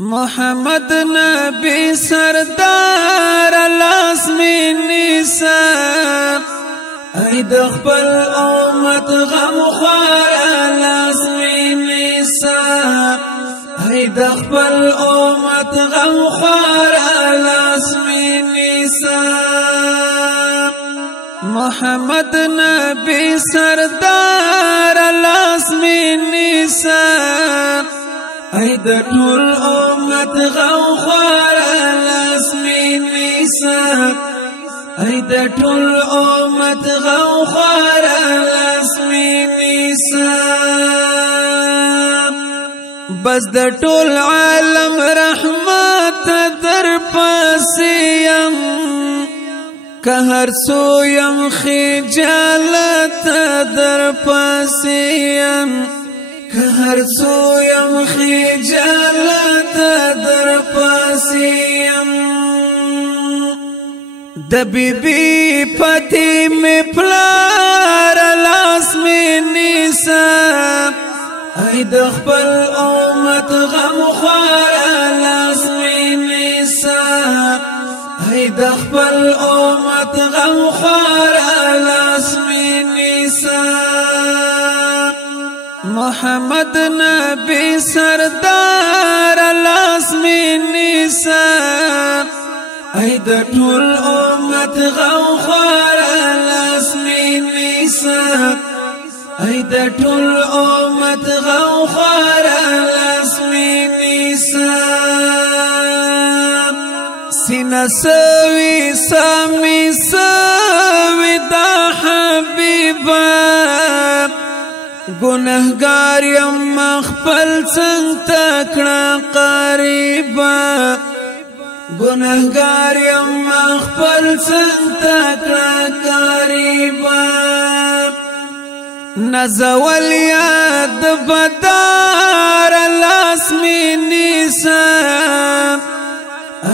محمد نبی سردار لازمی نیسا ای د خپل امت غم خوار لازمی نیسا ای د خپل امت غم خوار لازمی نیسا محمد نبی سردار لازمی نیسا ای د ټول امت غم خوار لازمی نیسا ای د ټول امت غم خوار لازمی نیسا بس د ټول عالم رحمت در پسیم که هر سویم خجالت در پسیم که هر سویم خجالت در پسیم د بیبی پتی می پلار لازمی نیسا ای د خپل امت غم خوار لازمی نیسا ای د خپل امت غم خوار لازمی نیسا محمد نبی سردار لازمی نیسا ای د ټول امت غم خوار لازمی نیسا ای د ټول امت غم خوار لازمی نیسا سینه سوي سامي سوي دا حبیبا گنہگار یم خپل څنګ تکړه قریبا گنہگار یم خپل څنګ تکړه قریبا نزول یاد بدار لازمی نیسا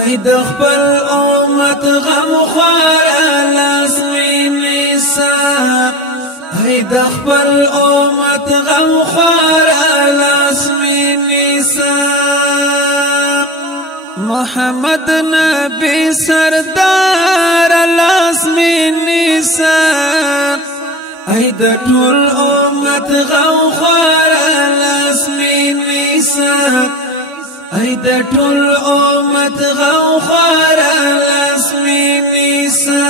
ای د خپل امت غم خوار لازمی نیسا ای د خپل امت غم خوار لازمی نیسا محمد نبی سردار لازمی نیسا ای د ټول امت غم خوار لازمی نیسا ای د ټول امت غم خوار لازمی نیسا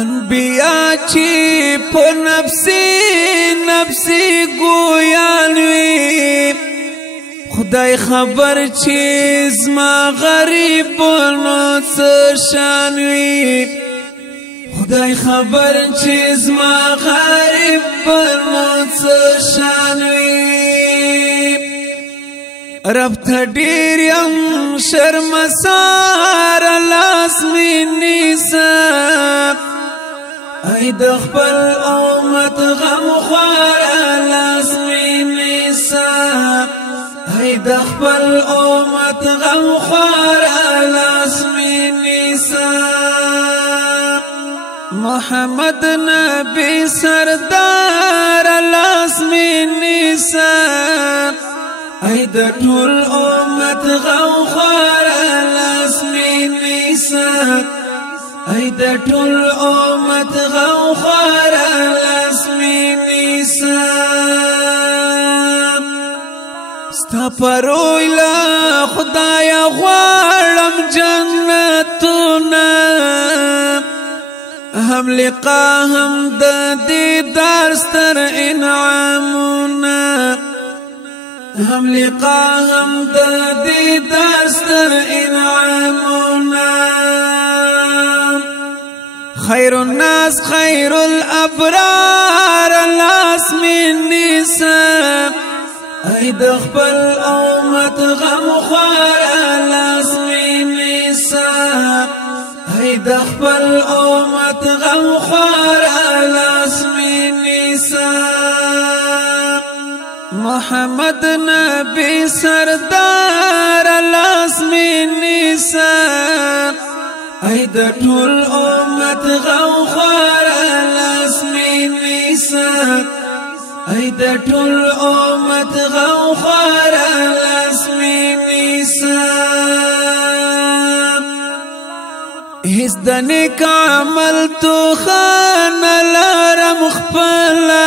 انبیاء چی په نفسی گویان وی خدای خبر چی زما غریب نو څه شان وی خدای خبر چی زما غریب نو څه شان وی رب ته ډیر یم شرمسار لازمی نیسا ای د خپل امت غم خوار لازمی نیسا ای د خپل امت غم خوار لازمی نیسا محمد نبی سردار لازمی نیسا ای د ټول امت غم خوار لازمی نیسا ای د ټول امت غم خوار لازمی نیسا ستا پرویلا خدایا غواړم جنتونه هم لقا هم د دیدار ستر انعامونه هم لقا هم د دیدار ستر انعامونه خیر الناس خیر الابرار لازمی نیسا ای د خپل امت غم خوار لازمی نیسا ای د خپل امت غم خوار لازمی نیسا محمد نبی سردار لازمی نیسا ای د ټول امت غم خوار لازمی نیسا ای د ټول امت غم خوار دنیک عمل تو خان لارم خپلا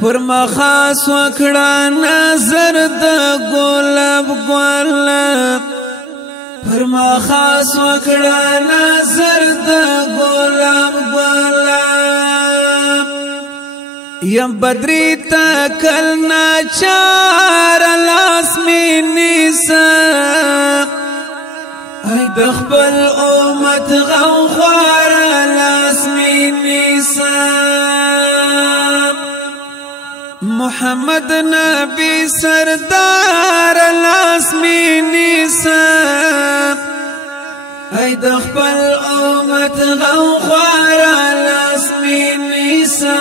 پر مخاص وکړه نظر د ګلاب ګوالا پر مخاص وکړه نظر د ګلاب ګوالا یم بدری تا کل ناچار لاس می نیسا ای دخبل امت غو خوار لاس می نیسا محمد نبی سردار لاس می نیسا ای دخبل امت غو خوار لاس می نیسا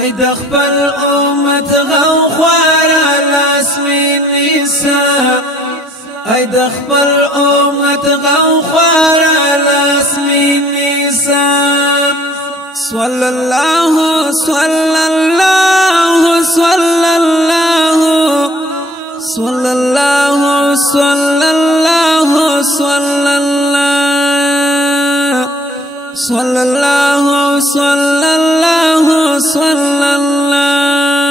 ای دخبل امت غو خوار لاس می نیسا ای دخبل امت غو خوار لاس می نیسا صلی اللہ صلی اللہ صلی اللہ صلی اللہ صلی اللہ صلی اللہ صلی اللہ صلی اللہ صلی اللہ